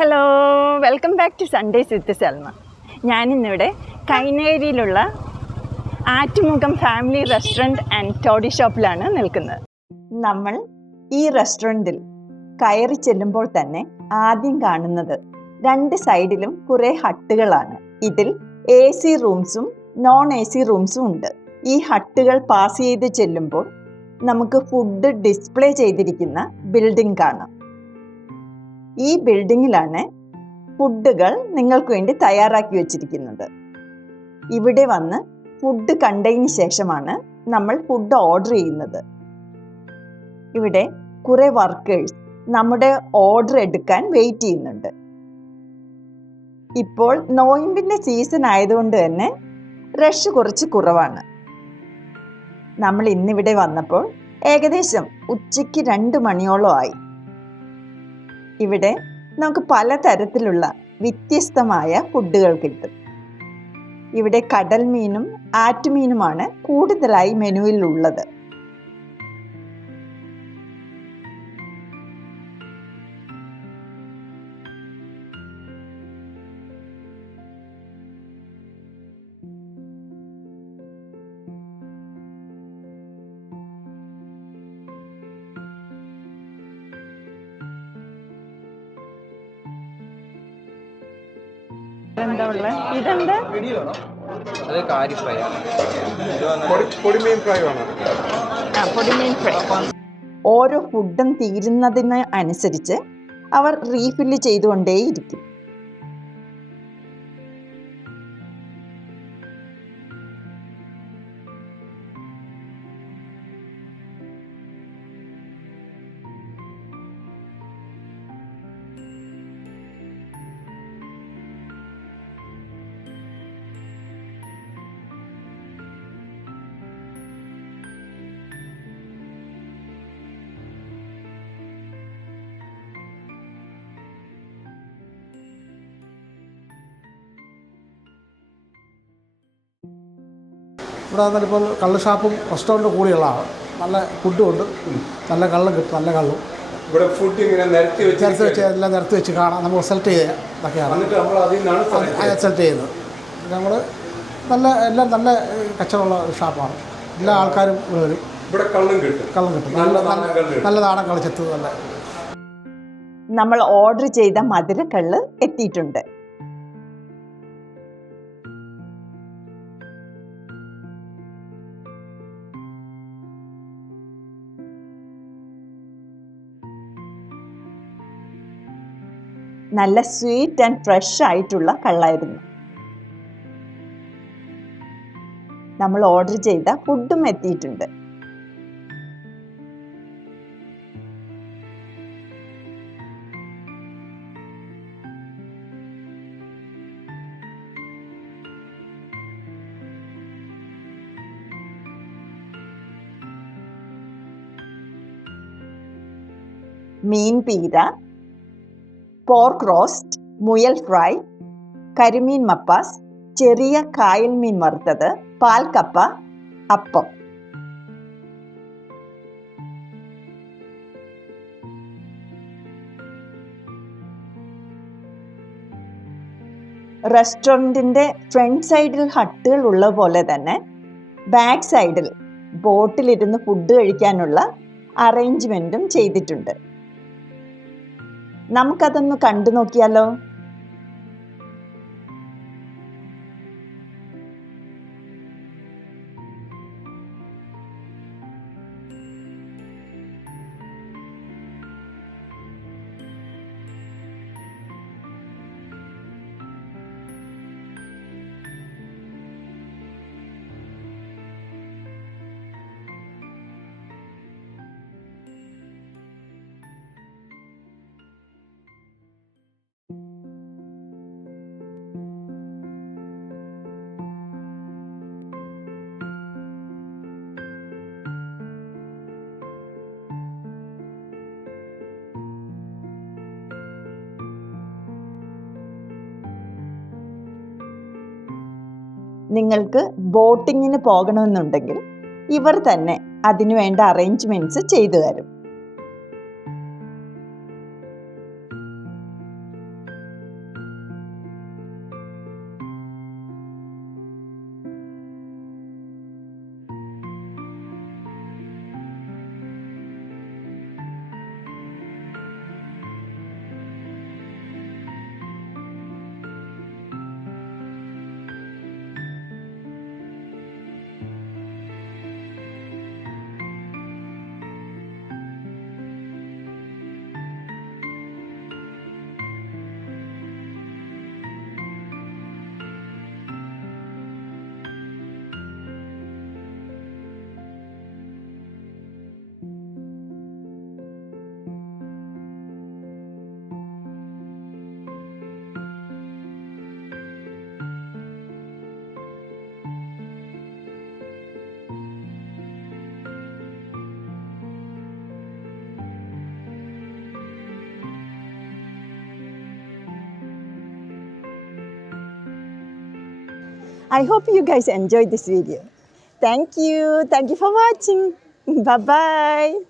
Hello, welcome back to Sundays with Salma. ഞാനിന്നിവിടെ കൈനേരിയിലുള്ള Attumukham family restaurant and toddy ഷോപ്പിലാണ് നിൽക്കുന്നത്. നമ്മൾ ഈ റെസ്റ്റോറൻറ്റിൽ കയറി ചെല്ലുമ്പോൾ തന്നെ ആദ്യം കാണുന്നത് രണ്ട് സൈഡിലും കുറേ ഹട്ടുകളാണ്. ഇതിൽ AC റൂംസും നോൺ AC റൂംസും ഉണ്ട്. ഈ ഹട്ടുകൾ പാസ് ചെയ്ത് ചെല്ലുമ്പോൾ നമുക്ക് ഫുഡ് ഡിസ്പ്ലേ ചെയ്തിരിക്കുന്ന ബിൽഡിംഗ് കാണാം. ഈ ബിൽഡിങ്ങിലാണ് ഫുഡുകൾ നിങ്ങൾക്ക് വേണ്ടി തയ്യാറാക്കി വച്ചിരിക്കുന്നത്. ഇവിടെ വന്ന് ഫുഡ് കണ്ടതിന് ശേഷമാണ് നമ്മൾ ഫുഡ് ഓർഡർ ചെയ്യുന്നത്. ഇവിടെ കുറേ വർക്കേഴ്സ് നമ്മുടെ ഓർഡർ എടുക്കാൻ വെയിറ്റ് ചെയ്യുന്നുണ്ട്. ഇപ്പോൾ നോയമ്പിൻ്റെ സീസൺ ആയതുകൊണ്ട് തന്നെ റഷ് കുറച്ച് കുറവാണ്. നമ്മൾ ഇന്നിവിടെ വന്നപ്പോൾ ഏകദേശം ഉച്ചയ്ക്ക് 2 മണിയോളം ആയി. ഇവിടെ നമുക്ക് പലതരത്തിലുള്ള വ്യത്യസ്തമായ ഫുഡുകൾ കിട്ടും. ഇവിടെ കടൽ മീനും ആറ്റുമീനുമാണ് കൂടുതലായി മെനുവിൽ ഉള്ളത്. ഇതെന്താ? പൊടിമീൻ ഫ്രൈ. ഓരോ ഫുഡും തീരുന്നതിന് അനുസരിച്ച് അവർ റീഫില്ല് ചെയ്തുകൊണ്ടേയിരിക്കും. ഇവിടെ വന്നിട്ടിപ്പോൾ കള്ള് ഷാപ്പും റെസ്റ്റോറൻറ്റും കൂടിയുള്ളതാണ്. നല്ല ഫുഡും ഉണ്ട്, നല്ല കള്ളും കിട്ടും. നല്ല കള്ളും ഇവിടെ ഫുഡ് ഇങ്ങനെ നിരത്തി വെച്ച് എല്ലാം നിരത്തി വെച്ച് കാണാം. നമുക്ക് സെലക്ട് ചെയ്യാം. ഇതൊക്കെയാണ് സെലക്ട് ചെയ്യുന്നത്. നമ്മൾ എല്ലാം നല്ല കച്ചവടമുള്ള ഷാപ്പാണ്. എല്ലാ ആൾക്കാരും ഇവിടെ വരും. ഇവിടെ കള്ളും കിട്ടും. നല്ല നാടൻ കളിച്ചെത്ത്. നല്ല നമ്മൾ ഓർഡർ ചെയ്ത മധുരക്കള്ള് എത്തിയിട്ടുണ്ട്. നല്ല സ്വീറ്റ് ആൻഡ് ഫ്രഷ് ആയിട്ടുള്ള കള്ളായിരുന്നു. നമ്മൾ ഓർഡർ ചെയ്ത ഫുഡും എത്തിയിട്ടുണ്ട്. മീൻ പീര, പോർക്ക് റോസ്റ്റ്, മുയൽ ഫ്രൈ, കരിമീൻ മപ്പാസ്, ചെറിയ കായൽ മീൻ വറുത്തത്, പാൽക്കപ്പ, അപ്പം. റെസ്റ്റോറൻറ്റിൻ്റെ ഫ്രണ്ട് സൈഡിൽ ഹട്ടുകൾ ഉള്ള പോലെ തന്നെ ബാക്ക് സൈഡിൽ ബോട്ടിലിരുന്ന് ഫുഡ് കഴിക്കാനുള്ള അറേഞ്ച്മെൻറ്റും ചെയ്തിട്ടുണ്ട്. നമുക്കതൊന്ന് കണ്ടു നോക്കിയാലോ? നിങ്ങൾക്ക് ബോട്ടിങ്ങിന് പോകണമെന്നുണ്ടെങ്കിൽ ഇവർ തന്നെ അതിനു വേണ്ട അറേഞ്ച്മെൻറ്റ്സ് ചെയ്തു തരും. I hope you guys enjoyed this video. Thank you for watching. Bye bye.